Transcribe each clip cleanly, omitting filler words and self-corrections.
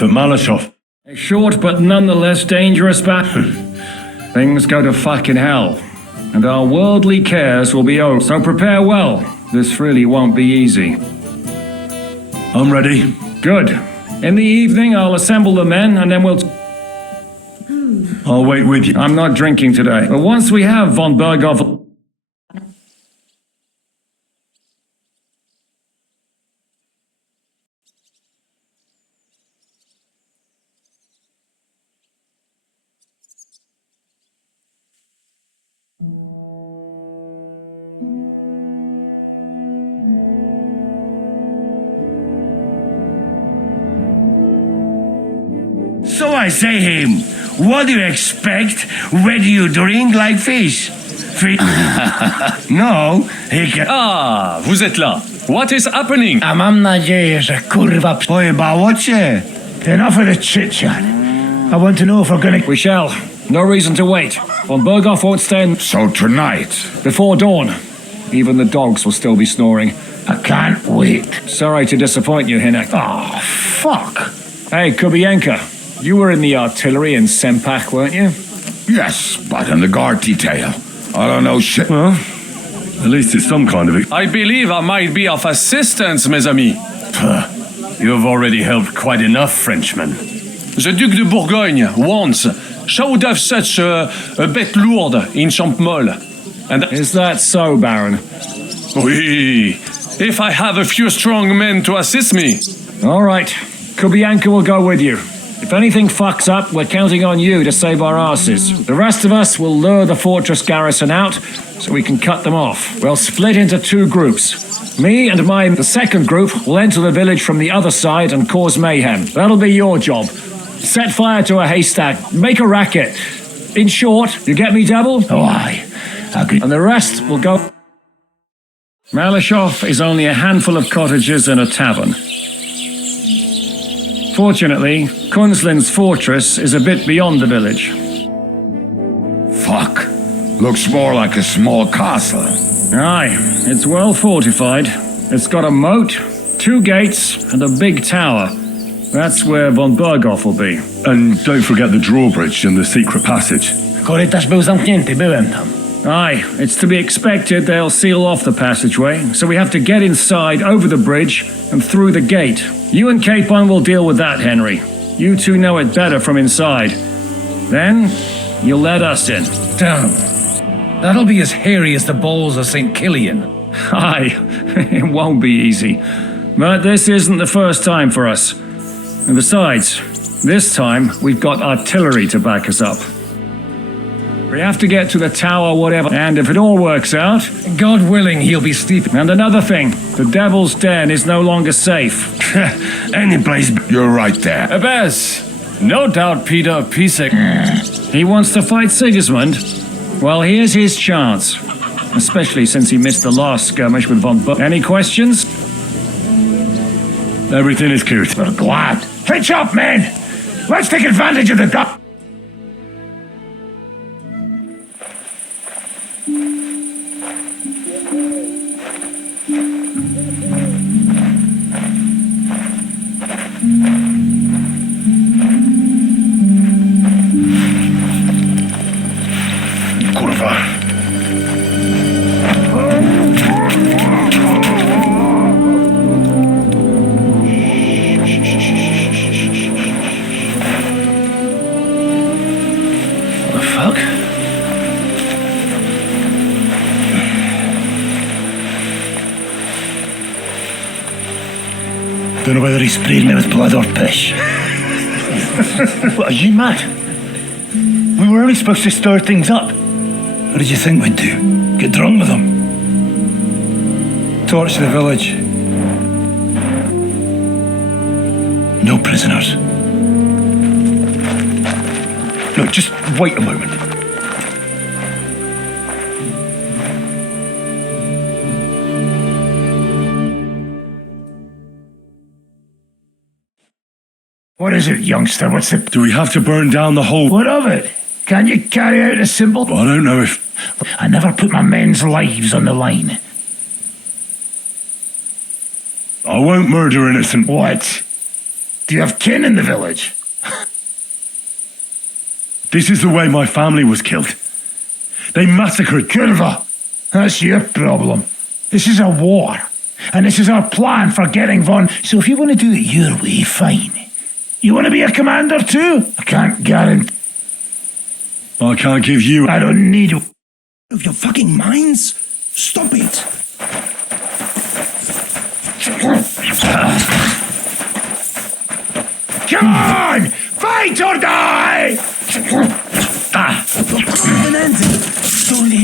But Malashov. A short but nonetheless dangerous battle. Things go to fucking hell. And our worldly cares will be over. So prepare well. This really won't be easy. I'm ready. Good. In the evening, I'll assemble the men and then we'll... I'll wait with you. I'm not drinking today. But once we have von BERGOW... So I say him, what do you expect? Where do you drink like fish? No, he can... Ah, vous êtes là. What is happening? A mam nadzieję, że kurwa... Pojebało cię? Enough of the chit-chat. I want to know if we're gonna... We shall. No reason to wait. Von BERGOW won't stand So tonight... before dawn. Even the dogs will still be snoring. I can't wait. Sorry to disappoint you, Hinek. Oh, fuck. Hey, Kubienka. You were in the artillery in Sempak, weren't you? Yes, but in the guard detail. I don't know shit. Well, at least it's some kind of it. I believe I might be of assistance, mes amis. You've already helped quite enough, Frenchmen. The Duc de Bourgogne once showed us such a bête lourde in Champmol. And Is that so, Baron? oui, if I have a few strong men to assist me. All right. Kubienka will go with you. If anything fucks up, we're counting on you to save our asses. The rest of us will lure the fortress garrison out so we can cut them off. We'll split into two groups. Me and the second group will enter the village from the other side and cause mayhem. That'll be your job. Set fire to a haystack. Make a racket. In short, you get me, Devil? Oh, aye. And the rest will go... Malashov is only a handful of cottages and a tavern. Fortunately, Kunzlin's fortress is a bit beyond the village. Fuck. Looks more like a small castle. Aye, it's well fortified. It's got a moat, 2 gates, and a big tower. That's where von BERGOW will be. And don't forget the drawbridge and the secret passage. Korytarz był zamknięty, byłem tam. Aye, it's to be expected they'll seal off the passageway, so we have to get inside, over the bridge, and through the gate. You and Capon will deal with that, Henry. You two know it better from inside. Then, you'll let us in. Damn. That'll be as hairy as the balls of St. Killian. Aye, it won't be easy. But this isn't the first time for us. And besides, this time we've got artillery to back us up. We have to get to the tower, whatever, and if it all works out... God willing, he'll be sleeping. And another thing, the Devil's Den is no longer safe. Any place... You're right there. Abbas, no doubt Peter Pisek. He wants to fight Sigismund? Well, here's his chance. Especially since he missed the last skirmish with von BERGOW. Any questions? Everything is clear. We're glad. Hitch up, men! Let's take advantage of the duck. Don't know whether he sprayed me with blood or piss. What, are you mad? We were only supposed to stir things up. What did you think we'd do? Get drunk with them? Torch the village. No prisoners. No, just wait a moment. What is it, youngster? What's the... Do we have to burn down the whole... What of it? Can you carry out a simple... I don't know if... I never put my men's lives on the line. I won't murder innocent... What? Do you have kin in the village? This is the way my family was killed. They massacred. Curva, that's your problem. This is a war, and this is our plan for getting Von. So if you want to do it your way, fine. You want to be a commander too? I can't guarantee. I can't give you. I don't need you. Of your fucking minds? Stop it! Come on! Fight or die!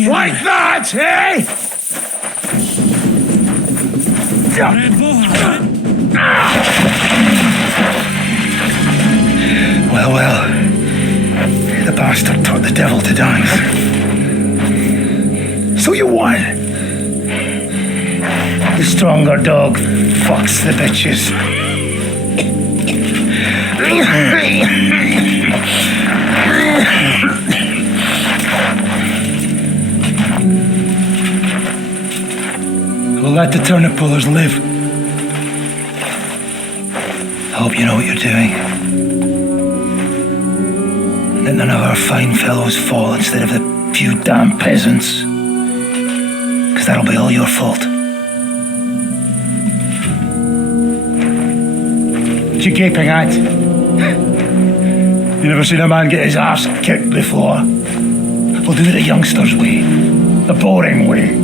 Like that, eh? Well. The bastard taught the devil to dance. So you won. The stronger dog fucks the bitches. We'll let the turnip pullers live. I hope you know what you're doing. That none of our fine fellows fall instead of the few damn peasants. Because that'll be all your fault. What you gaping at? You never seen a man get his ass kicked before? We'll do it the youngsters' way. The boring way.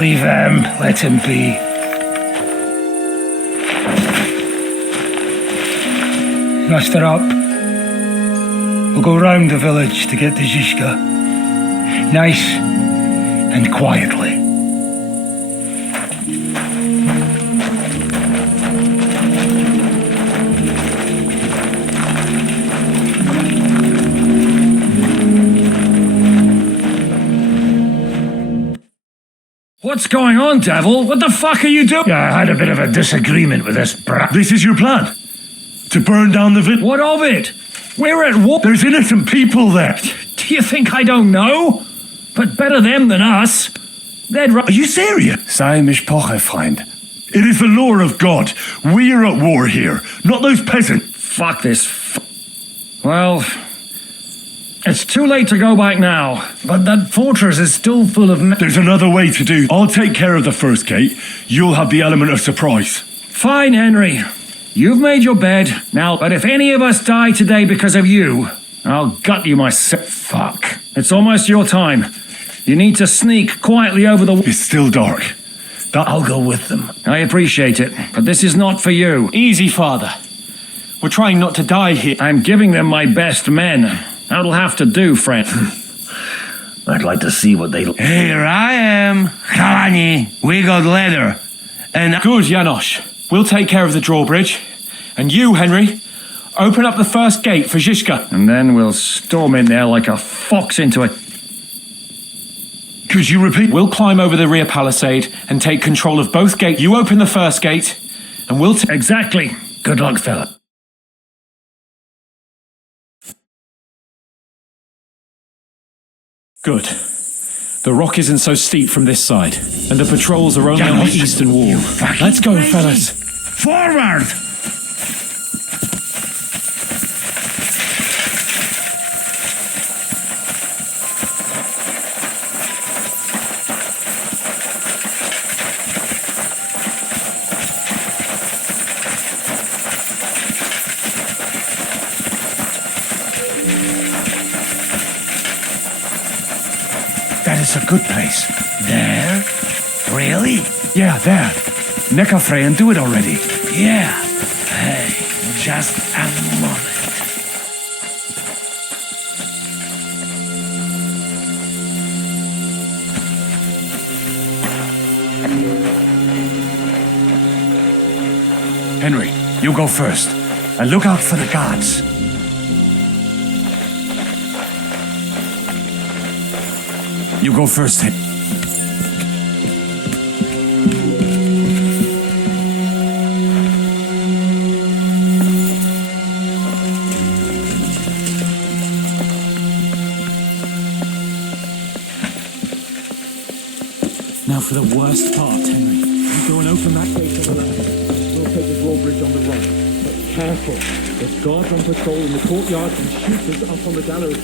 Leave him, let him be. Muster up. We'll go round the village to get to Zizka. Nice and quietly. What's going on, devil? What the fuck are you doing? Yeah, I had a bit of a disagreement with this brat. This is your plan? To burn down the village? What of it? We're at war. There's innocent people there. Do you think I don't know? But better them than us. They'd Are you serious? Sei mich poche, Freund. It is the law of God. We're at war here, not those peasants. Fuck this. Well, it's too late to go back now. But that fortress is still full of... There's another way to do. I'll take care of the first gate. You'll have the element of surprise. Fine, Henry. You've made your bed. Now, but if any of us die today because of you, I'll gut you myself. Fuck. It's almost your time. You need to sneak quietly over the... It's still dark. I'll go with them. I appreciate it, but this is not for you. Easy, Father. We're trying not to die here. I'm giving them my best men. That'll have to do, friend. I'd like to see what they... Here I am. Kalani, we got leather. And Good, Janosch. We'll take care of the drawbridge. And you, Henry, open up the first gate for Zizka. And then we'll storm in there like a fox into a... Could you repeat? We'll climb over the rear palisade and take control of both gates. You open the first gate, and we'll... Exactly. Good luck, fella. Good. The rock isn't so steep from this side, and the patrols are only on the eastern wall. Let's go, fellas. forward! That is a good place. There? Really? Yeah, there. Neckarfreien, do it already. Yeah. Hey, just a moment. Henry, you go first. And look out for the guards. You go first, Henry. Now for the worst part, Henry. You go and open that gate on the left. We'll take the drawbridge on the right. But careful. There's guards on patrol in the courtyard and shooters up on the gallery.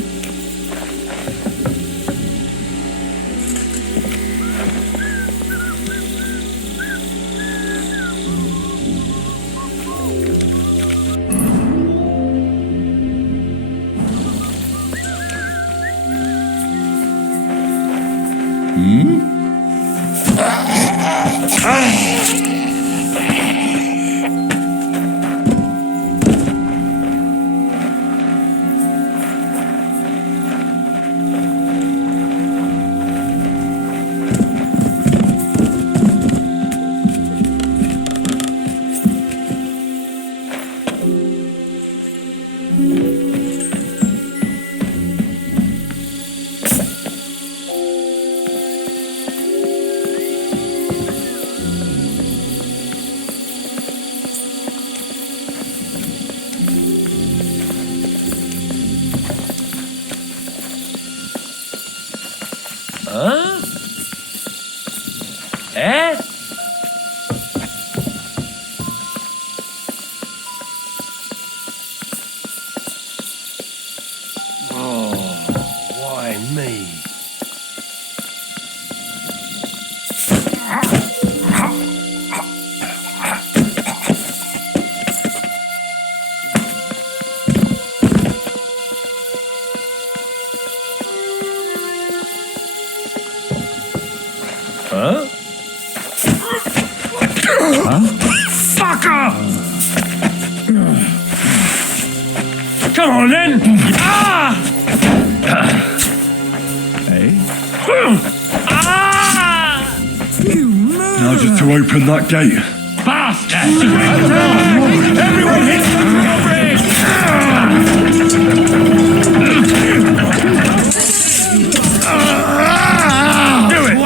Fucker! Come on then! Ah! Hey? Ah! Now just to open that gate. Bastard! Everyone hit the drawbridge! Do it!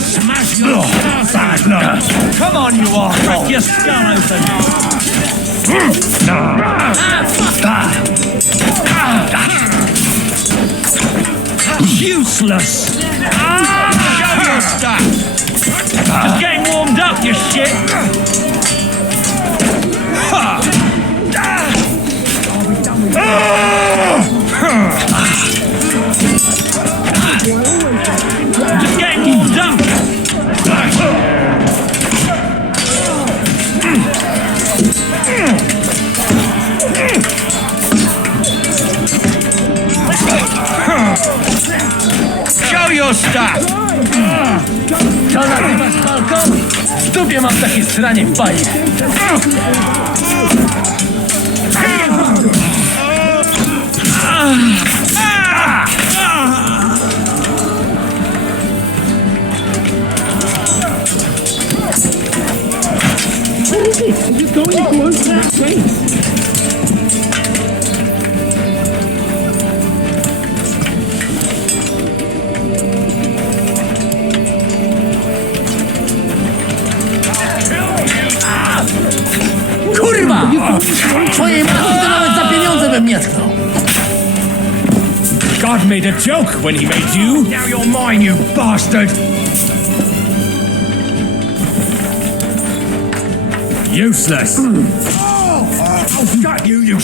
Smash your bad luck! Come on, you arsehole! Crack your skull open! Useless! Show your stuff! Just getting warmed up, you shit! Just getting warmed up! Show your stuff! Co nazywasz walką? W dupie mam takie sranie w banie. You're going to close that gate. Kurwa! Twojej matki to nawet za pieniądze bym nie tknął. God made a joke when he made you. Now you're mine, you bastard! Useless. I've got you, you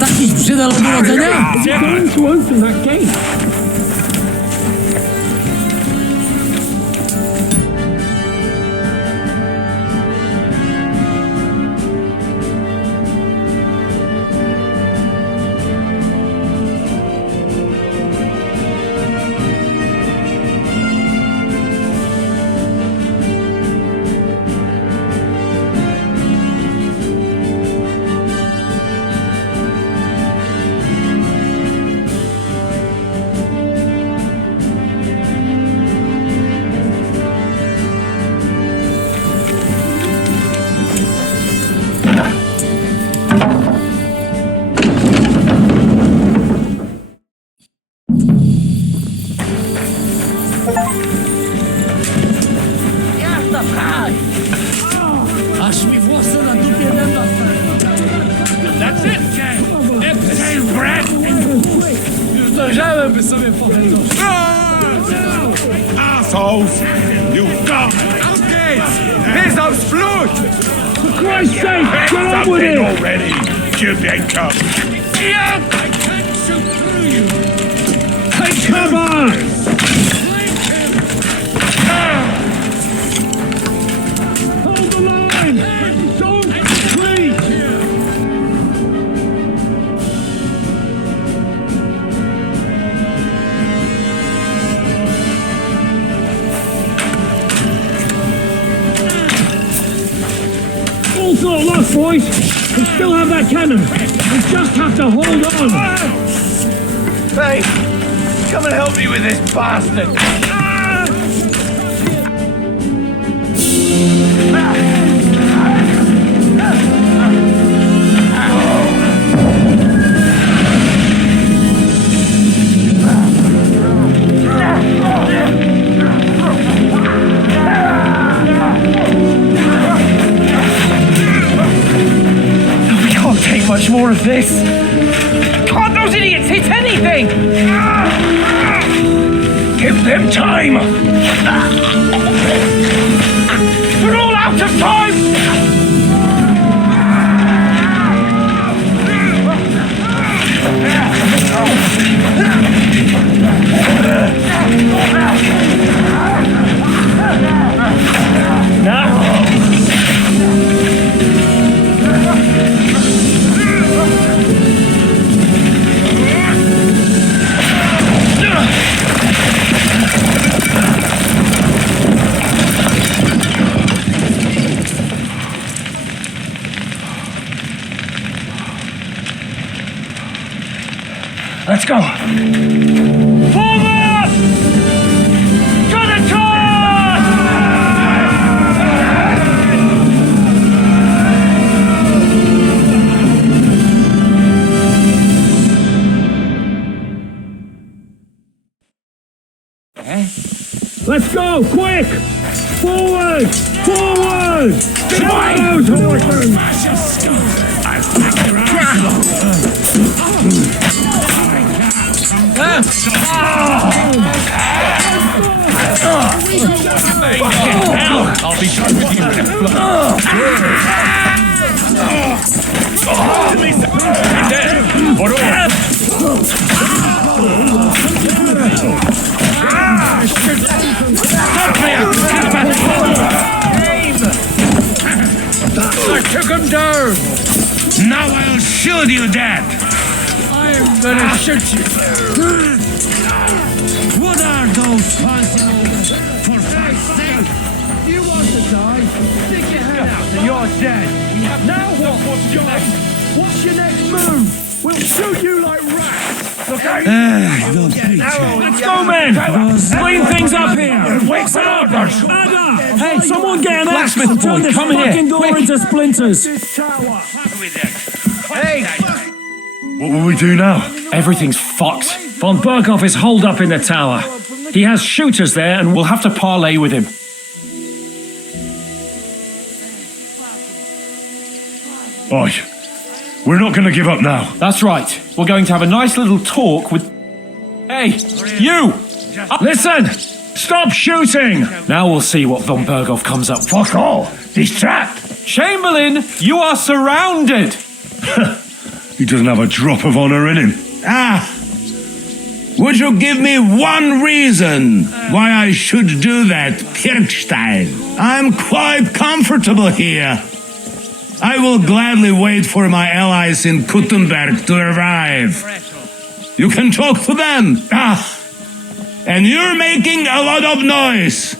Taki brzydal od urodzenia? Going to open that gate. żebym sobie pochylał. Assholes! You got Here's those blood! For Christ's sake, get on with it! already! Jubinko! I can't shoot through you! Take cover! Hold the line! Don't retreat! All's not lost, boys. We still have that cannon. We just have to hold on. Hey, come and help me with this bastard! We can't take much more of this. Can't those idiots hit anything? Give them time! We're all out of time! Let's go! Forward! To the charge! Let's go, quick! Forward! Forward! Get on those horses! I'll be sure with you. I took him down! Now I'll show you that! I'm gonna shoot you! What are those possible? For Christ's sake! You want to die? Stick your head out and you're dead! We have now what? What's your next? What's your next move? We'll shoot you like rats! Look out! Let's go, men! Clean things up here! Wake orders! Ada! Hey, someone get an axe Blacksmith and turn boy, this come here, fucking door quick. into splinters! This tower! Hey! What will we do now? Everything's fucked. Von Berghoff is holed up in the tower. He has shooters there and We'll have to parley with him. Oi, we're not going to give up now. That's right. We're going to have a nice little talk with... Hey, you! Listen! Stop shooting! Now we'll see what Von Berghoff comes up with. Fuck all! He's trapped! Chamberlain, you are surrounded! He doesn't have a drop of honor in him. Would you give me one reason why I should do that, Kirchstein? I'm quite comfortable here. I will gladly wait for my allies in Kuttenberg to arrive. You can talk to them. And you're making a lot of noise.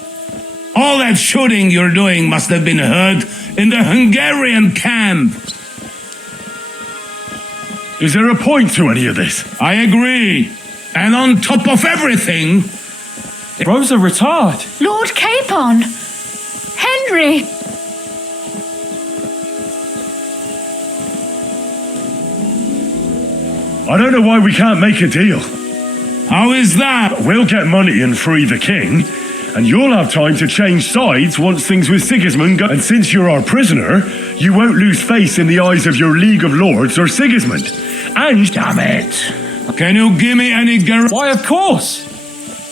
All that shooting you're doing must have been heard in the Hungarian camp. Is there a point to any of this? I agree. And on top of everything, Rosa Retard. Lord Capon! Henry! I don't know why we can't make a deal. how is that? We'll get money and free the king, and you'll have time to change sides once things with Sigismund go. And since you're our prisoner, you won't lose face in the eyes of your League of Lords or Sigismund. And Damn it. Can you give me any guarantee? Why, of course.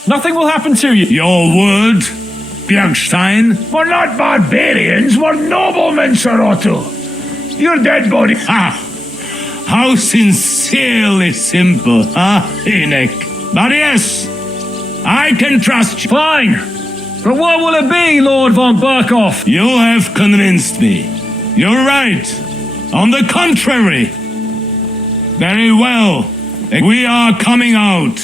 Nothing will happen to you. Your word, Bjergstein? We're not barbarians, we're noblemen, Sir Otto. Your dead body. Ha! How sincerely simple, huh, Enoch? But yes, I can trust you. Fine. But what will it be, Lord von Berghoff? You have convinced me. You're right. On the contrary. Very well. We are coming out.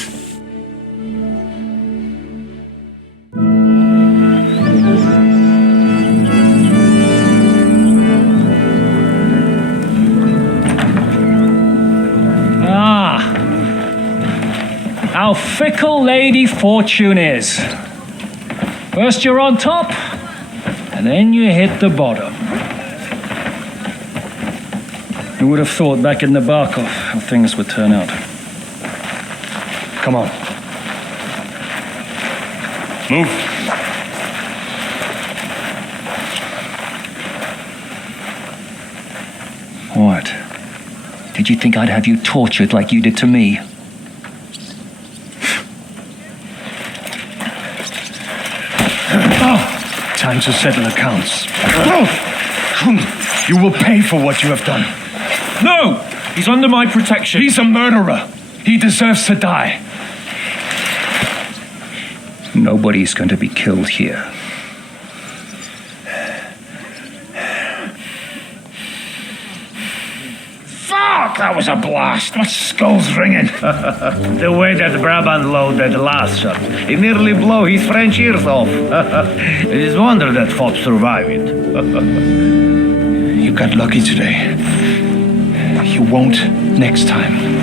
How fickle Lady Fortune is. First you're on top, and then you hit the bottom. Who would have thought back in the Barkov how things would turn out? Come on. Move. What? Did you think I'd have you tortured like you did to me? Time to settle accounts. You will pay for what you have done. No! He's under my protection. He's a murderer. He deserves to die. Nobody's going to be killed here. Fuck, that was a blast. My skull's ringing. The way that Brabant loaded the last shot, it nearly blew his French ears off. It is a wonder that Fopp survived it. You got lucky today. You won't next time.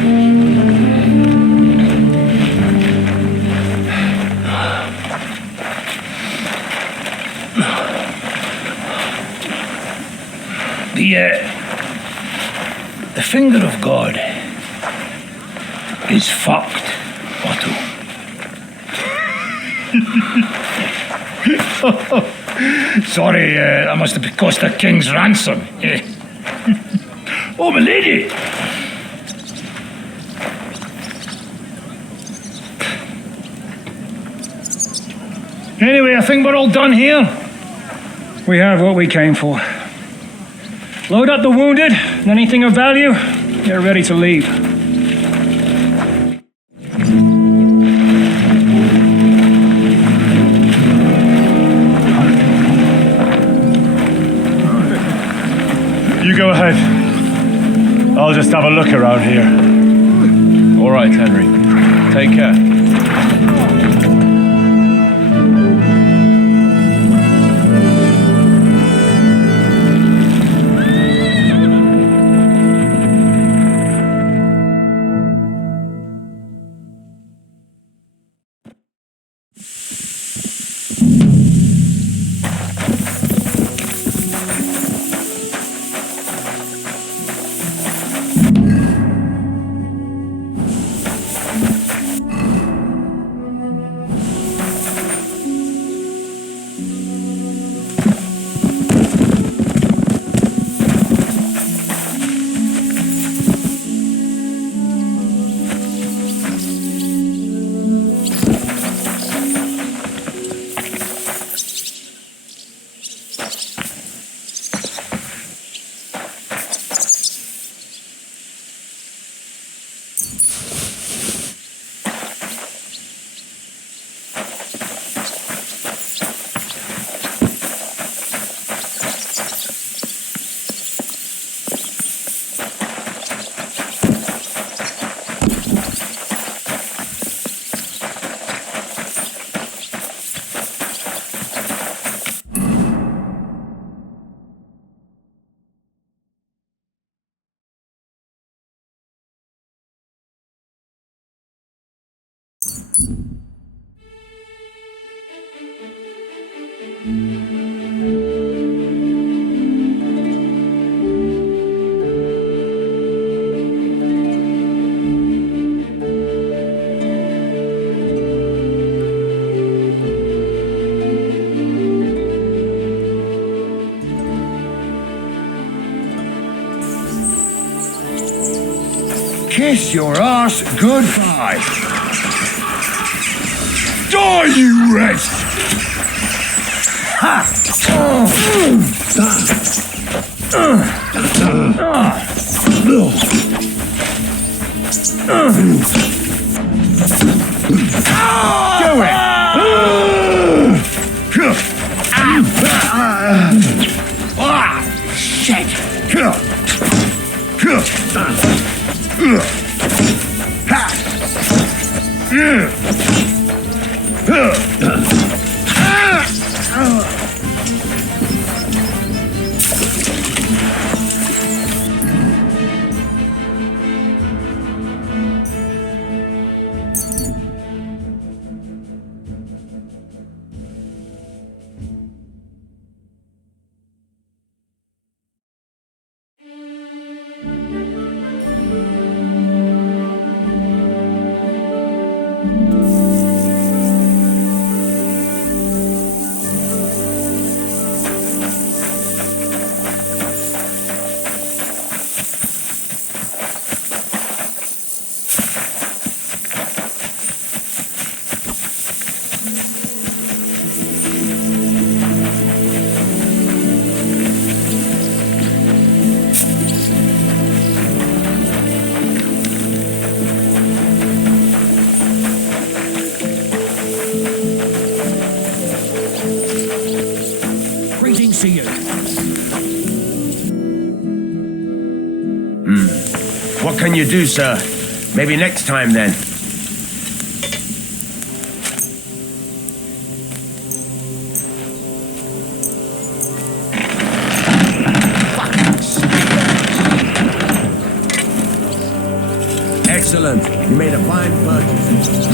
The finger of God is fucked, Otto. Sorry, I must have cost the king's ransom. Oh, my lady! Anyway, I think we're all done here. We have what we came for. Load up the wounded, and anything of value, get ready to leave. You go ahead. I'll just have a look around here. All right, Henry. Take care. kiss your arse goodbye. Die, you wretch! Ha! Do it! Shit! Greetings to you. What can you do, sir? Maybe next time, then. Excellent. You made a fine purchase.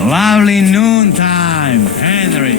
Lovely noontime, Henry.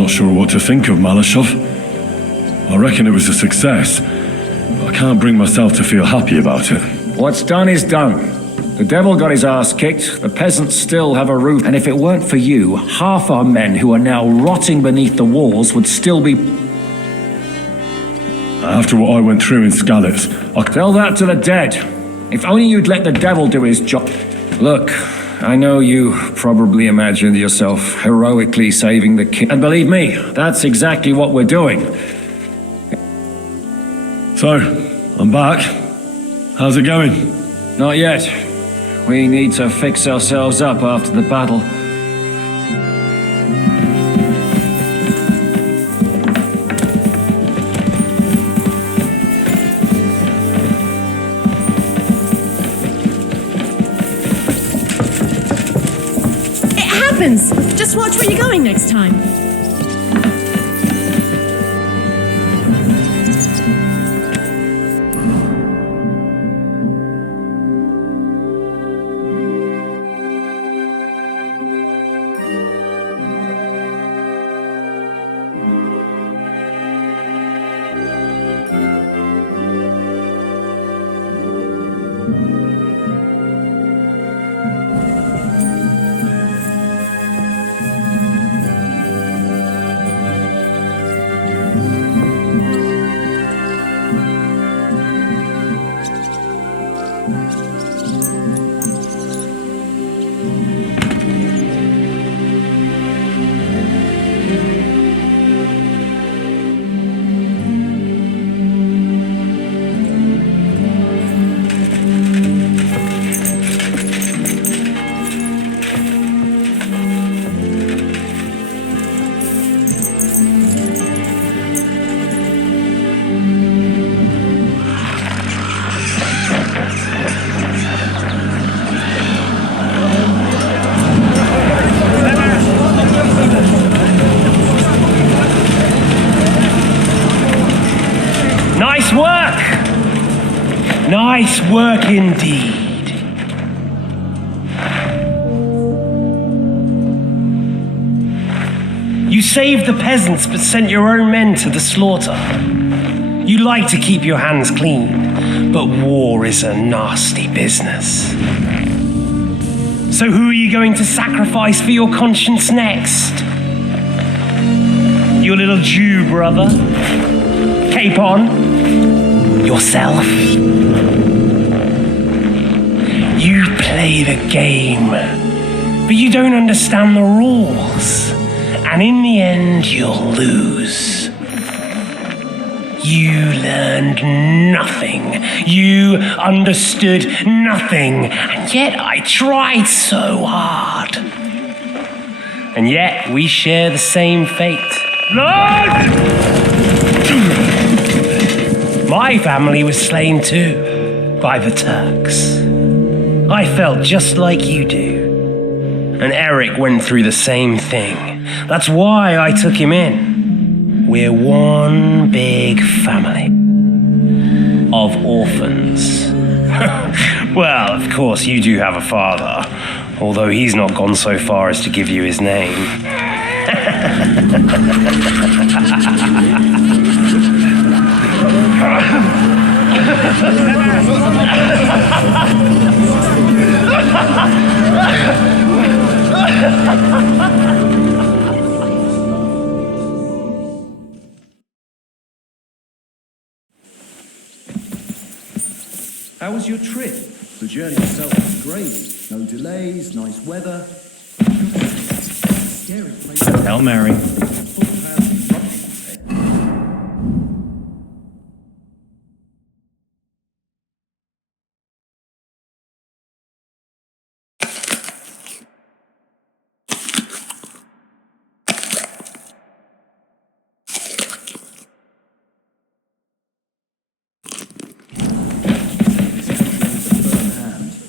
not sure what to think of Malashov. I reckon it was a success. I can't bring myself to feel happy about it. What's done is done. The devil got his ass kicked, the peasants still have a roof, and if it weren't for you, half our men who are now rotting beneath the walls would still be... After what I went through in Skalitz, I... Tell that to the dead. If only you'd let the devil do his job. Look, I know you probably imagined yourself heroically saving the king. And believe me, that's exactly what we're doing. So, I'm back. How's it going? Not yet. We need to fix ourselves up after the battle. It happens! Just watch where you're going next time. Nice work indeed. You saved the peasants but sent your own men to the slaughter. You like to keep your hands clean, but war is a nasty business. So who are you going to sacrifice for your conscience next? Your little Jew brother? Capon? Yourself? You play the game, but you don't understand the rules. And in the end, you'll lose. You learned nothing. You understood nothing. And yet I tried so hard. And yet we share the same fate. Blood! My family was slain too, by the Turks. I felt just like you do. And Eric went through the same thing. That's why I took him in. We're one big family of orphans. Well, of course, you do have a father, although he's not gone so far as to give you his name. How was your trip? The journey itself was great. No delays, nice weather. Scary place. Hail Mary.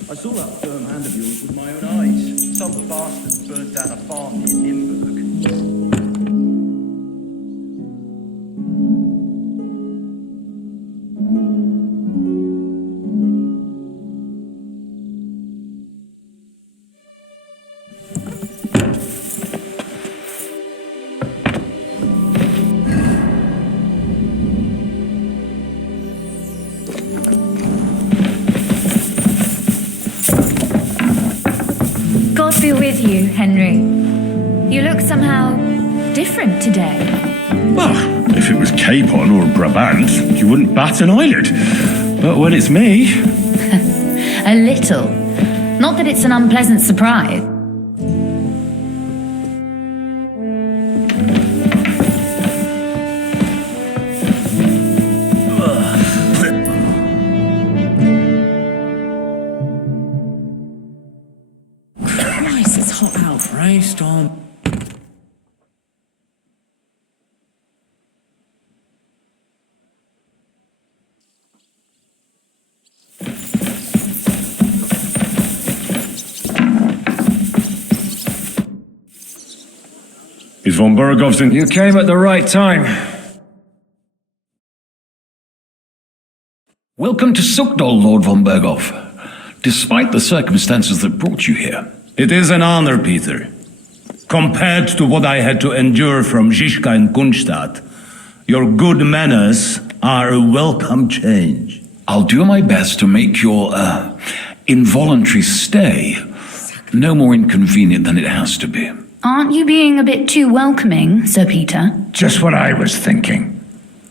I saw that firm hand of yours with my own eyes. Some bastard burnt down a farm near Nimburg. you, Henry? You look somehow different today. Well, if it was Capon or Brabant, you wouldn't bat an eyelid. But when it's me... A little. Not that it's an unpleasant surprise. Christ, it's hot out. Christ on. Is von Bergov's in... You came at the right time. Welcome to Sukdal, Lord von Bergow. Despite the circumstances that brought you here. It is an honor, Peter. Compared to what I had to endure from Zizka and Kunstadt, your good manners are a welcome change. I'll do my best to make your, involuntary stay no more inconvenient than it has to be. Aren't you being a bit too welcoming, Sir Peter? Just what I was thinking.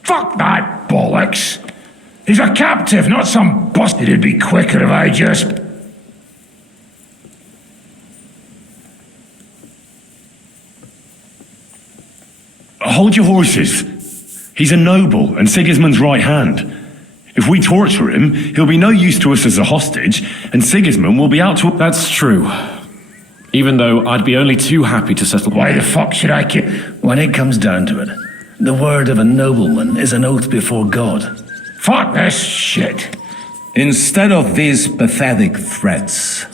Fuck that bollocks. He's a captive, not some bust. It'd be quicker if I just... Hold your horses. He's a noble and Sigismund's right hand. If we torture him, he'll be no use to us as a hostage, and Sigismund will be out to... That's true. Even though I'd be only too happy to settle... Why the fuck should I keep... When it comes down to it, the word of a nobleman is an oath before God. Fuck this shit. Instead of these pathetic threats...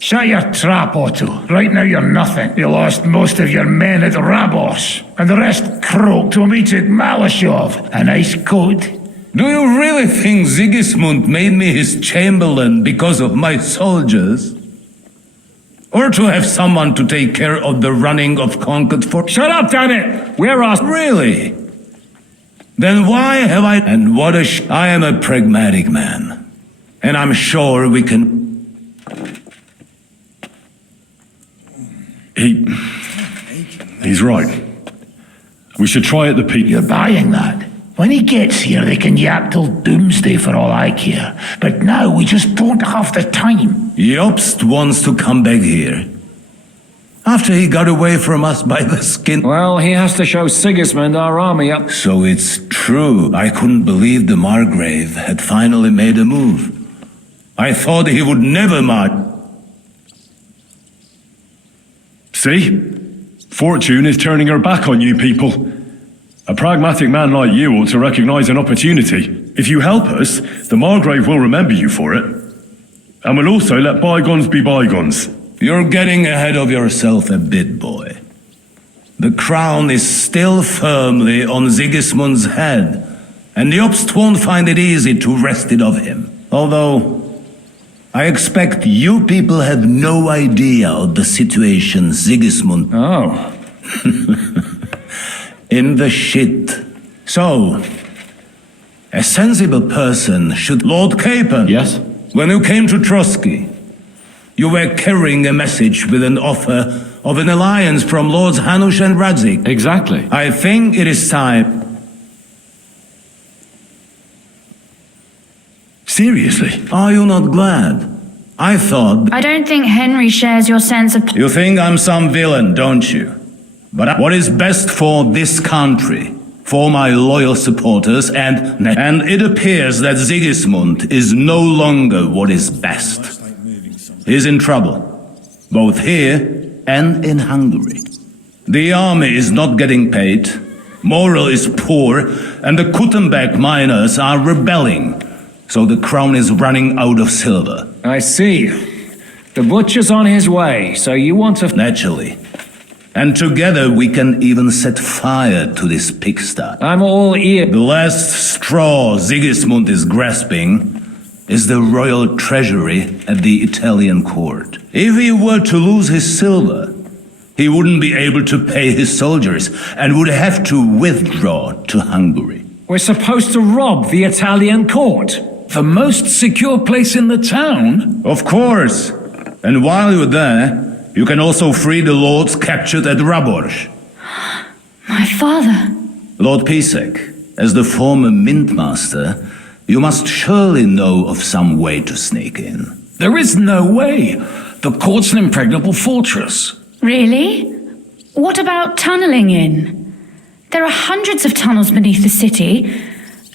Shut your trap, Otto. Right now you're nothing. You lost most of your men at Rabos, and the rest croaked when we took Malashov. A nice coat. Do you really think Sigismund made me his chamberlain because of my soldiers? Or to have someone to take care of the running of conquered forts? Shut up, damn it! We're us. Really? Then why have I... And what a I am a pragmatic man. And I'm sure we can... He's right. We should try at the peak. You're buying that. When he gets here, they can yap till doomsday for all I care. But now we just don't have the time. Jobst wants to come back here. After he got away from us by the skin. Well, he has to show Sigismund our army up. So it's true. I couldn't believe the Margrave had finally made a move. I thought he would never march. See? Fortune is turning her back on you people. A pragmatic man like you ought to recognize an opportunity. If you help us, the Margrave will remember you for it. And we'll also let bygones be bygones. You're getting ahead of yourself a bit, boy. The crown is still firmly on Sigismund's head, and Jobst won't find it easy to wrest it of him. Although, I expect you people have no idea of the situation Sigismund... Oh. In the shit. So, a sensible person should... Lord Capon. Yes? When you came to Trotsky, you were carrying a message with an offer of an alliance from Lords Hanush and Radzik. Exactly. I think it is time... Seriously? Are you not glad? I thought... I don't think Henry shares your sense of... You think I'm some villain, don't you? But what is best for this country, for my loyal supporters, and it appears that Sigismund is no longer what is best. He's in trouble, both here and in Hungary. The army is not getting paid, morale is poor, and the Kuttenberg miners are rebelling, so the crown is running out of silver. I see. The butcher's on his way, so you want to... Naturally. And together we can even set fire to this pigsty. I'm all ear. The last straw Sigismund is grasping is the royal treasury at the Italian court. If he were to lose his silver, he wouldn't be able to pay his soldiers and would have to withdraw to Hungary. We're supposed to rob the Italian court. The most secure place in the town? Of course. And while you're there, You can also free the lords captured at Raborj. My father. Lord Pisek, as the former mint master, you must surely know of some way to sneak in. There is no way. The court's an impregnable fortress. Really? What about tunneling in? There are hundreds of tunnels beneath the city,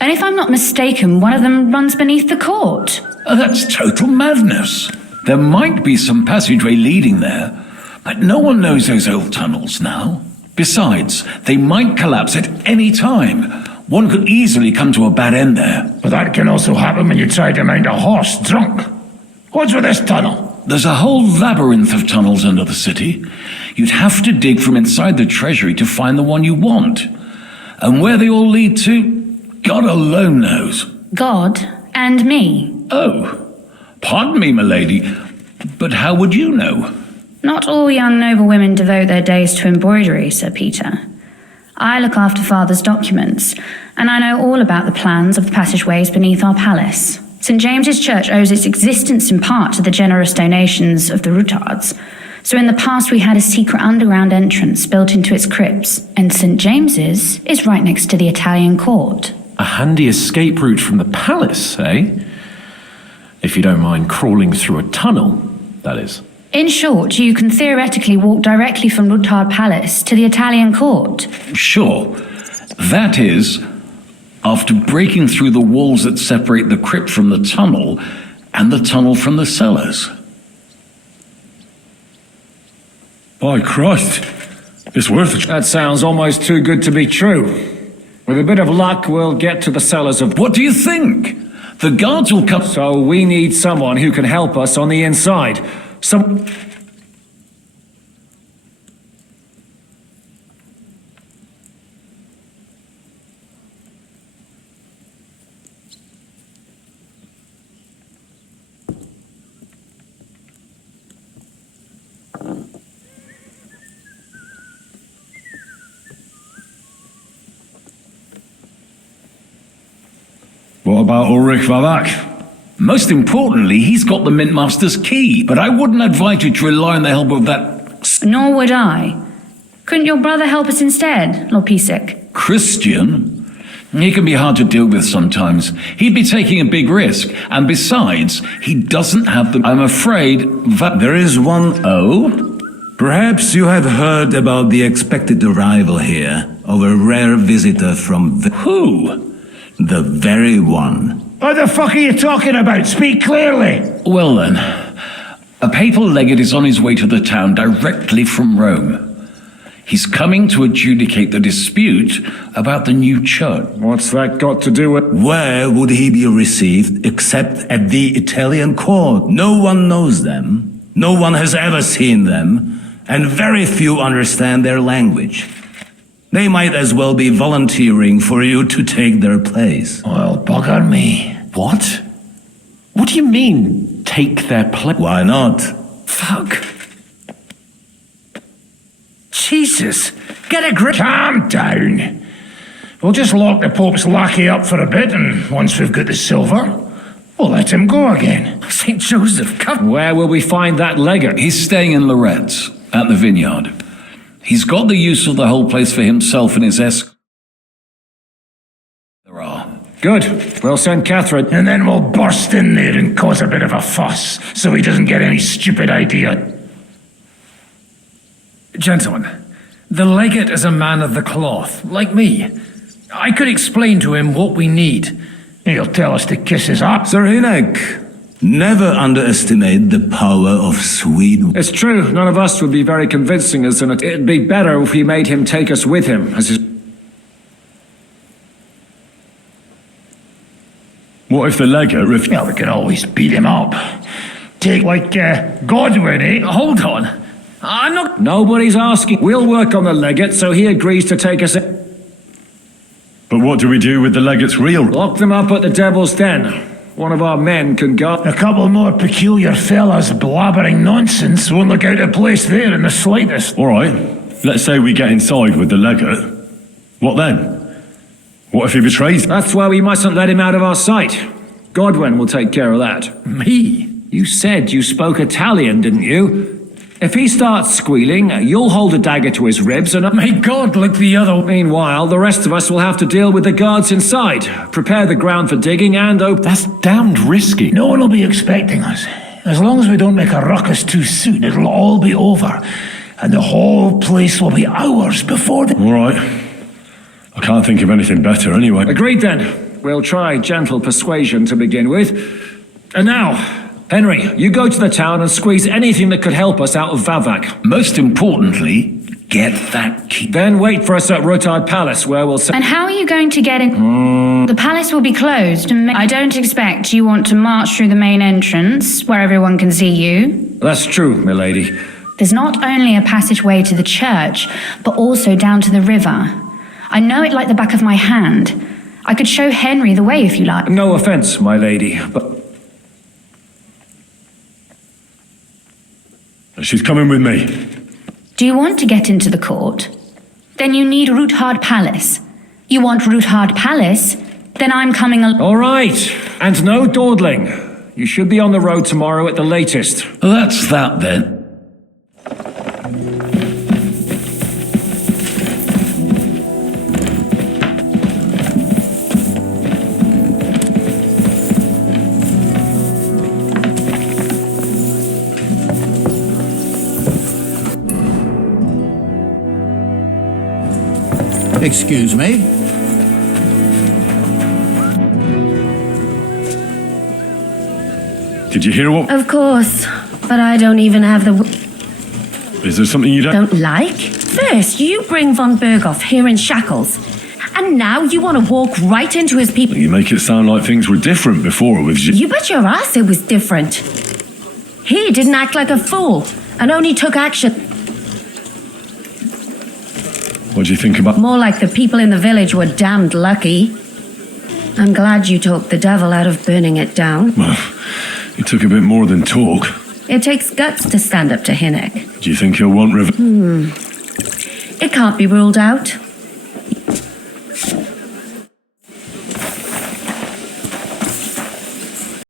and if I'm not mistaken, one of them runs beneath the court. That's total madness. There might be some passageway leading there, but no one knows those old tunnels now. Besides, they might collapse at any time. One could easily come to a bad end there. But that can also happen when you try to mount a horse drunk. What's with this tunnel? There's a whole labyrinth of tunnels under the city. You'd have to dig from inside the treasury to find the one you want. And where they all lead to, God alone knows. God and me. Oh, pardon me, milady, but how would you know? Not all young noblewomen devote their days to embroidery, Sir Peter. I look after Father's documents, and I know all about the plans of the passageways beneath our palace. St. James's Church owes its existence in part to the generous donations of the Routards, so in the past we had a secret underground entrance built into its crypts, and St. James's is right next to the Italian court. A handy escape route from the palace, eh? If you don't mind crawling through a tunnel, that is. In short, you can theoretically walk directly from Routard Palace to the Italian court. Sure. That is, after breaking through the walls that separate the crypt from the tunnel, and the tunnel from the cellars. By Christ, it's worth it. That sounds almost too good to be true. With a bit of luck, we'll get to the cellars of... What do you think? The guards will come... So we need someone who can help us on the inside. Some... What about Ulrich Vavak? Most importantly, he's got the Mint Master's key, but I wouldn't advise you to rely on the help of that... Nor would I. Couldn't your brother help us instead, Lord Pisek? Christian? He can be hard to deal with sometimes. He'd be taking a big risk, and besides, he doesn't have the... I'm afraid that... There is one... Oh? Perhaps you have heard about the expected arrival here of a rare visitor from the... Who? The very one. What the fuck are you talking about? Speak clearly. Well then, a papal legate is on his way to the town directly from Rome. He's coming to adjudicate the dispute about the new church. What's that got to do with... Where would he be received except at the Italian court? No one knows them. No one has ever seen them. And very few understand their language. They might as well be volunteering for you to take their place. Well, bugger me. What? What do you mean, take their place? Why not? Fuck. Jesus, get a grip. Calm down. We'll just lock the Pope's lackey up for a bit, and once we've got the silver, we'll let him go again. St. Joseph, come. Where will we find that legate? He's staying in Lorette, at the vineyard. He's got the use of the whole place for himself and his escort. There are. Good. We'll send Catherine. And then we'll burst in there and cause a bit of a fuss, so he doesn't get any stupid idea. Gentlemen, the legate is a man of the cloth, like me. I could explain to him what we need. He'll tell us to kiss his ass. Sir Hinek, never underestimate the power of Sweden. It's true, none of us would be very convincing as an... It'd be better if we made him take us with him, as his... What if the legate Well, we can always beat him up. Take, like, Godwin, eh? Hold on. I'm not... Nobody's asking. We'll work on the legate, so he agrees to take us in. But what do we do with the legate's real... Lock them up at the Devil's Den. One of our men can go... A couple more peculiar fellas blabbering nonsense won't look out of place there in the slightest. All right. Let's say we get inside with the legate. What then? What if he betrays... That's why we mustn't let him out of our sight. Godwin will take care of that. Me? You said you spoke Italian, didn't you? If he starts squealing, you'll hold a dagger to his ribs and... May God look the other... Meanwhile, the rest of us will have to deal with the guards inside. Prepare the ground for digging and open... That's damned risky. No one will be expecting us. As long as we don't make a ruckus too soon, it'll all be over. And the whole place will be ours before the... All right. I can't think of anything better anyway. Agreed then. We'll try gentle persuasion to begin with. And now... Henry, you go to the town and squeeze anything that could help us out of Vavak. Most importantly, get that key. Then wait for us at Rotard Palace, where we'll... And how are you going to get in? The palace will be closed, and I don't expect you want to march through the main entrance, where everyone can see you. That's true, milady. There's not only a passageway to the church, but also down to the river. I know it like the back of my hand. I could show Henry the way if you like. No offense, my lady, but... She's coming with me. Do you want to get into the court? Then you need Roothard Palace. You want Roothard Palace? Then I'm coming along. All right. And no dawdling. You should be on the road tomorrow at the latest. That's that then. Excuse me? Did you hear what... Of course, but I don't even have the... Is there something you Don't like? First, you bring von BERGOW here in shackles. And now you want to walk right into his people. You make it sound like things were different before with you. You bet your ass it was different. He didn't act like a fool and only took action. What do you think about... More like the people in the village were damned lucky. I'm glad you talked the devil out of burning it down. Well, it took a bit more than talk. It takes guts to stand up to Hinnock. Do you think he'll want It can't be ruled out.